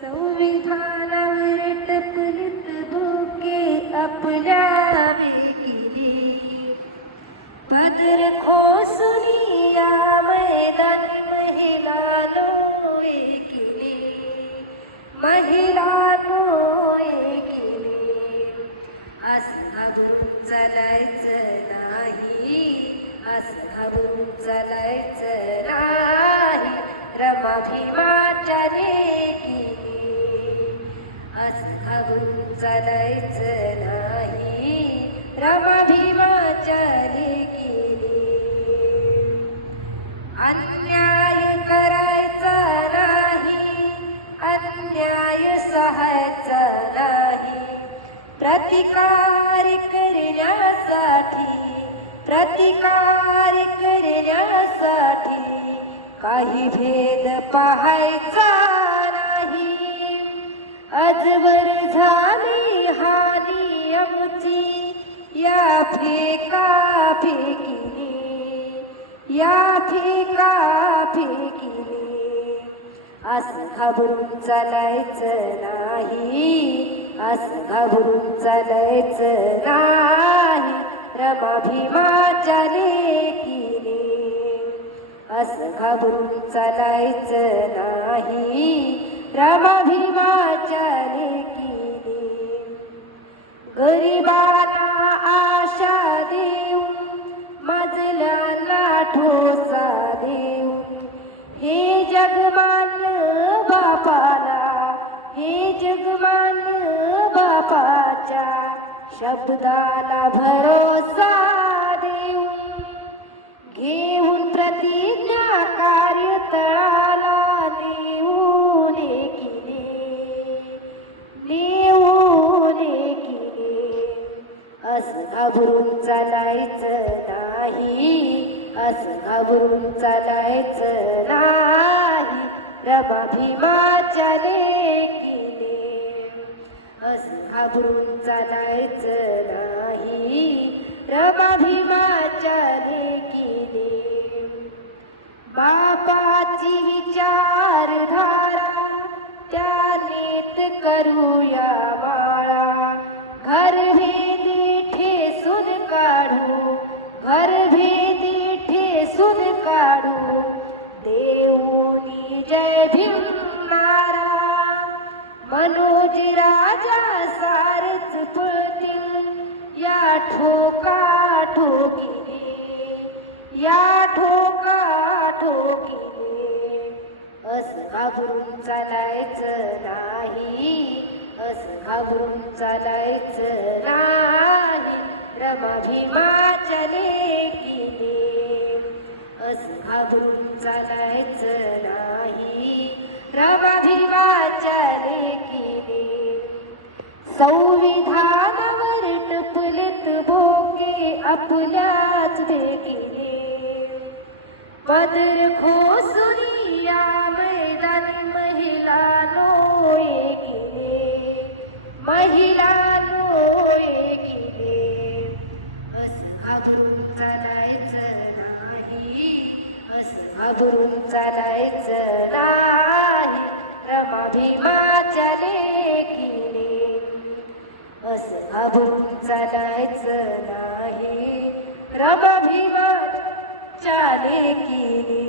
संविधानावर टपलत भोके आपल्या वेगिरी. पदर खोसुनी या मैदानी महिला नो एकिली महिला नो एकिली असं घाबरून चालायचं नाही असं घाबरून चालायचं नाही. रमा भीमाच्या चालायचं नाही. रमा भीमाच्या लेकिनी अन्याय करायचा नाही. अन्याय सहायचा नाही. प्रतिकार करण्यासाठी प्रतिकार करण्यासाठी काही भेद पाहायचा नाही. अजवर हानी या फेका फेकिले या फेका फेकिले असं घाबरून चालायचं नाही असं घाबरून चालायचं नाही. रमाभिमाच्या भीमाच्या असं घाबरून चालायचं नाही. रमा गरीबाला आशा देऊ मजल्याला ठोसा देऊ. हे जगमान बापाला हे जगमान बापाच्या शब्दाला भरोसा चालायचं नाही. असं घाबरून चालायचं नाही. रबा भीमाच्या लेकीने असं घाबरून चालायचं नाही. रबा भीमाच्या लेकीने बापाची विचारधारा त्यानेत करूया बा. काढू? घर भेदी ठेसून काढू? देऊनी जय भीम नारा मनोज राजा सारच पळतील या ठोका ठोकी या ठोका ठोकी असं घाबरून चालायचं नाही असं घाबरून चालायचं नाही. रमा किले. अस असं घाबरून चालायचं नाही. रमा किले. लेकिने संविधानावर टपलेत भोके आपल्याच देखीने पदर खोसुनी या मैदानी महिला लोये महिला चालायचं नाही. असं घाबरून चालायचं नाही. रमा भीमाच्या लेकिने असं घाबरून चालायचं नाही रमा भीमाच्या लेकिने